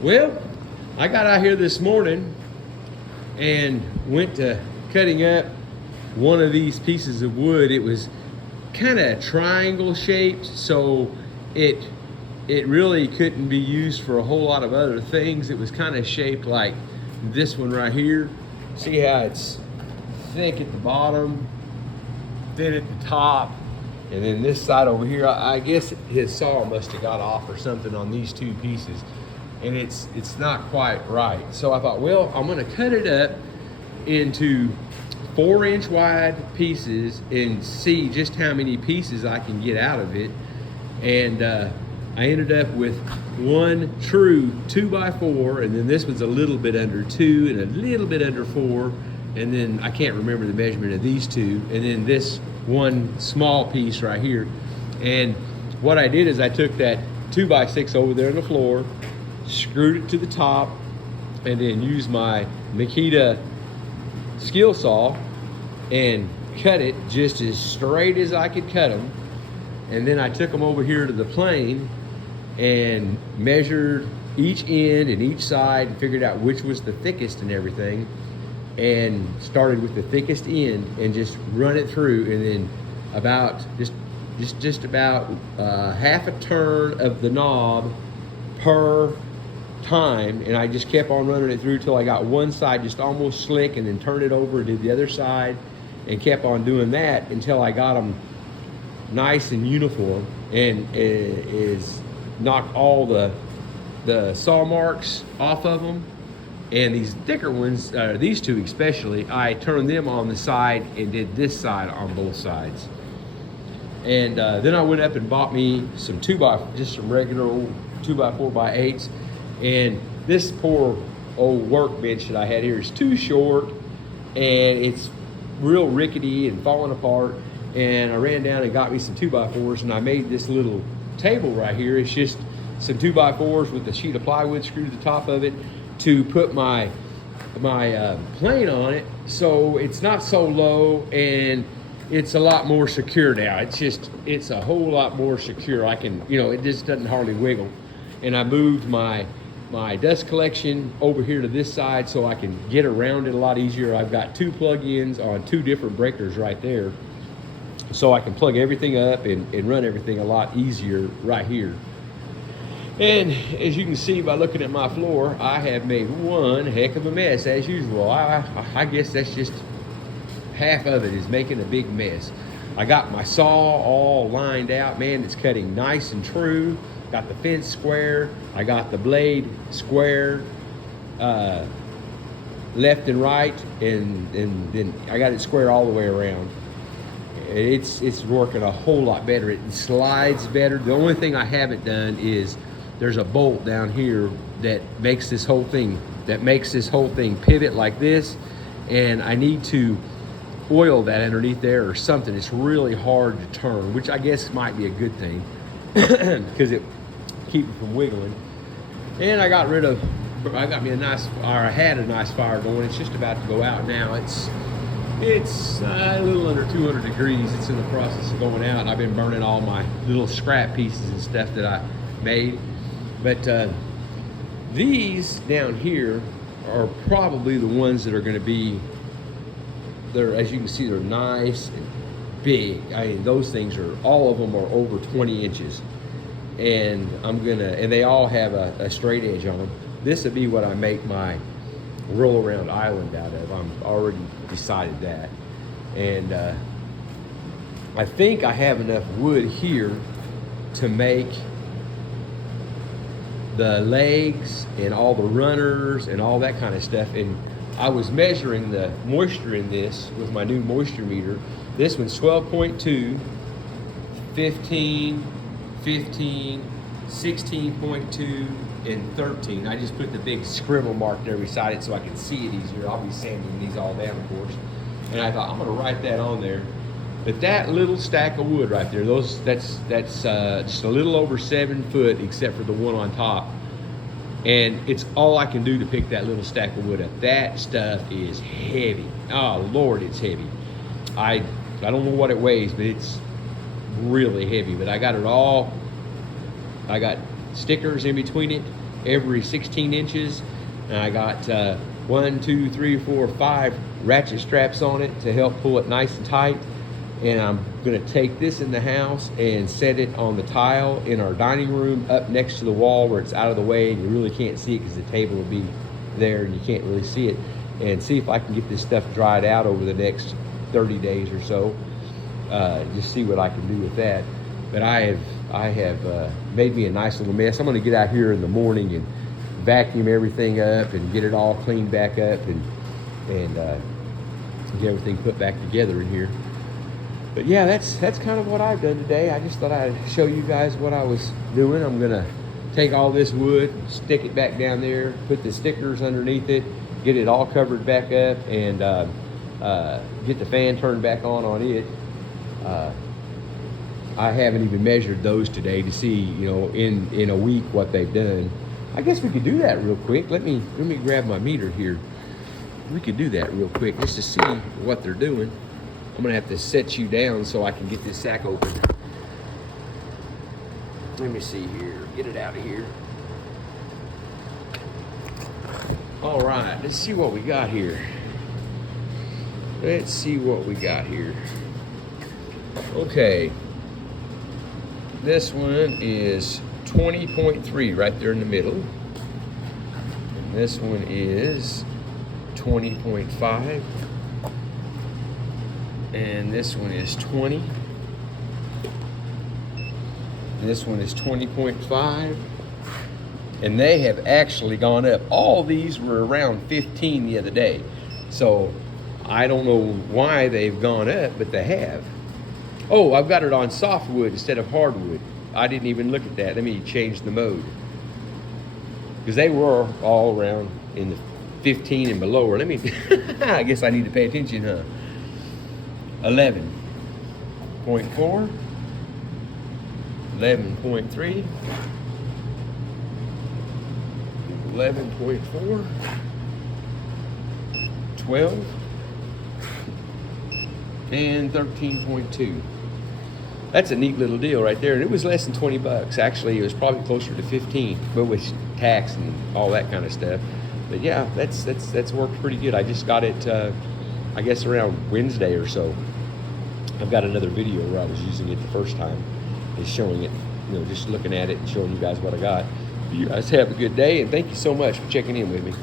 Well, I got out here this morning and went to cutting up one of these pieces of wood. It was kind of triangle shaped, so it really couldn't be used for a whole lot of other things. It was kind of shaped like this one right here. See how it's thick at the bottom, thin at the top, and then this side over here, I guess his saw must have got off or something on these two pieces, and it's not quite right. So I thought, well, I'm gonna cut it up into 4-inch wide pieces and see just how many pieces I can get out of it. And I ended up with one true 2x4, and then this was a little bit under 2 and a little bit under 4, and then I can't remember the measurement of these two, and then this one small piece right here. And what I did is I took that 2x6 over there on the floor, screwed it to the top, and then used my Makita skill saw and cut it just as straight as I could cut them. And then I took them over here to the plane and measured each end and each side and figured out which was the thickest and everything, and started with the thickest end and just run it through, and then about just about half a turn of the knob per time, and I just kept on running it through till I got one side just almost slick, and then turned it over and did the other side, and kept on doing that until I got them nice and uniform, and is knocked all the saw marks off of them. And these thicker ones, these two especially, I turned them on the side and did this side on both sides. And then I went up and bought me some just some regular old 2x4x8s. And this poor old workbench that I had here is too short, and it's real rickety and falling apart. And I ran down and got me some 2x4s, and I made this little table right here. It's just some 2x4s with a sheet of plywood screwed to the top of it to put my plane on it, so it's not so low, and it's a lot more secure now. It's a whole lot more secure. I can, it just doesn't hardly wiggle. And I moved my dust collection over here to this side so I can get around it a lot easier. I've got 2 plug-ins on 2 different breakers right there, so I can plug everything up and run everything a lot easier right here. And as you can see by looking at my floor, I have made one heck of a mess as usual. I guess that's just half of it is making a big mess. I got my saw all lined out, man. It's cutting nice and true. Got the fence square. I got the blade square, left and right, and then I got it square all the way around. It's working a whole lot better. It slides better. The only thing I haven't done is there's a bolt down here that makes this whole thing pivot like this, and I need to oil that underneath there or something. It's really hard to turn, which I guess might be a good thing because it keeps it from wiggling. And I got me a nice, or I had a nice fire going. It's just about to go out now. It's a little under 200 degrees. It's in the process of going out, and I've been burning all my little scrap pieces and stuff that I made. But these down here are probably the ones that are going to be, as you can see, they're nice and big. I mean, those things all of them are over 20 inches. And and they all have a straight edge on them. This would be what I make my roll around island out of. I'm already decided that. And I think I have enough wood here to make the legs and all the runners and all that kind of stuff. And I was measuring the moisture in this with my new moisture meter. This one's 12.2, 15, 15, 16.2, and 13. I just put the big scribble mark there beside it so I can see it easier. I'll be sanding these all down, of course. And I thought, I'm gonna write that on there. But that little stack of wood right there, that's just a little over 7 foot, except for the one on top. And it's all I can do to pick that little stack of wood up. That stuff is heavy. Oh Lord, it's heavy. I don't know what it weighs, but it's really heavy. But I got it all. I got stickers in between it, every 16 inches. And I got 1, 2, 3, 4, 5 ratchet straps on it to help pull it nice and tight. And I'm gonna take this in the house and set it on the tile in our dining room up next to the wall where it's out of the way and you really can't see it because the table will be there and you can't really see it, and see if I can get this stuff dried out over the next 30 days or so. Just see what I can do with that. But I have made me a nice little mess. I'm gonna get out here in the morning and vacuum everything up and get it all cleaned back up and get everything put back together in here. But yeah, that's kind of what I've done today. I just thought I'd show you guys what I was doing. I'm gonna take all this wood, stick it back down there, put the stickers underneath it, get it all covered back up, and get the fan turned back on it. I haven't even measured those today to see, you know, in a week what they've done. I guess we could do that real quick. Let me grab my meter here. We could do that real quick just to see what they're doing. I'm gonna have to set you down so I can get this sack open. Let me see here, get it out of here. All right, let's see what we got here. Let's see what we got here. Okay, this one is 20.3 right there in the middle. And this one is 20.5. And this one is 20. This one is 20.5. And they have actually gone up. All these were around 15 the other day. So I don't know why they've gone up, but they have. Oh, I've got it on softwood instead of hardwood. I didn't even look at that. Let me change the mode. Because they were all around in the 15 and below. Or let me, I guess I need to pay attention, huh? 11.4, 11.3, 11.4, 12, and 13.2. That's a neat little deal right there, and it was less than 20 bucks. Actually, it was probably closer to 15, but with tax and all that kind of stuff. But yeah, that's worked pretty good. I just got it, I guess around Wednesday or so. I've got another video where I was using it the first time, and showing it, you know, just looking at it and showing you guys what I got. You guys have a good day, and thank you so much for checking in with me.